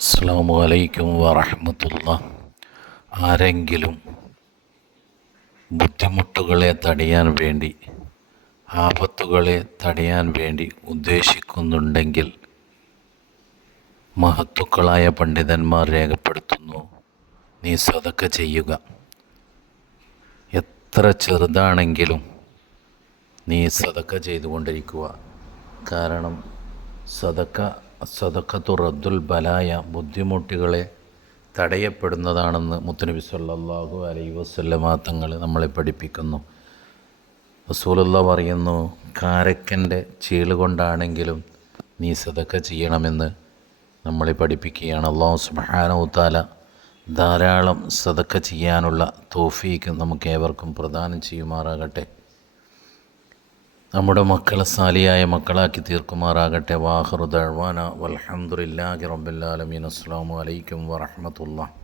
അസ്സലാമു അലൈക്കും വറഹ്മത്തുള്ളാഹി. ആരെങ്കിലും ബുദ്ധിമുട്ടുകളെ തടയാൻ വേണ്ടി, ആപത്തുകളെ തടയാൻ വേണ്ടി ഉദ്ദേശിക്കുന്നുണ്ടെങ്കിൽ മഹത്തുക്കളായ പണ്ഡിതന്മാർ രേഖപ്പെടുത്തുന്നു, നീ സദക്ക ചെയ്യുക. എത്ര ചെറുതാണെങ്കിലും നീ സദക്ക ചെയ്തുകൊണ്ടിരിക്കുക. കാരണം സദക്കത്തു റദ്ദുൽ ബലായ, ബുദ്ധിമുട്ടുകളെ തടയപ്പെടുന്നതാണെന്ന് മുത്തുനബി സല്ലല്ലാഹു അലൈഹി വസല്ലമ തങ്ങൾ നമ്മളെ പഠിപ്പിക്കുന്നു. റസൂലുള്ളാഹി പറയുന്നു, കാരക്കൻ്റെ ചീള് കൊണ്ടാണെങ്കിലും നീ സദക്ക ചെയ്യണമെന്ന് നമ്മളെ പഠിപ്പിക്കുകയാണ്. അല്ലാഹു സുബ്ഹാനഹു തആല ധാരാളം സദക്ക ചെയ്യാനുള്ള തൗഫീക്ക് നമുക്ക് ഏവർക്കും പ്രദാനം ചെയ്യുമാറാകട്ടെ. നമ്മുടെ മക്കളെ സാലിയായ മക്കളാക്കി തീർക്കുമാറാകട്ടെ. വാഖിറു ദഅ്വാനാ വൽഹംദുലില്ലാഹി റബ്ബിൽ ആലമീൻ. അസ്സലാമു അലൈക്കും വറഹ്മത്തുള്ളാഹി.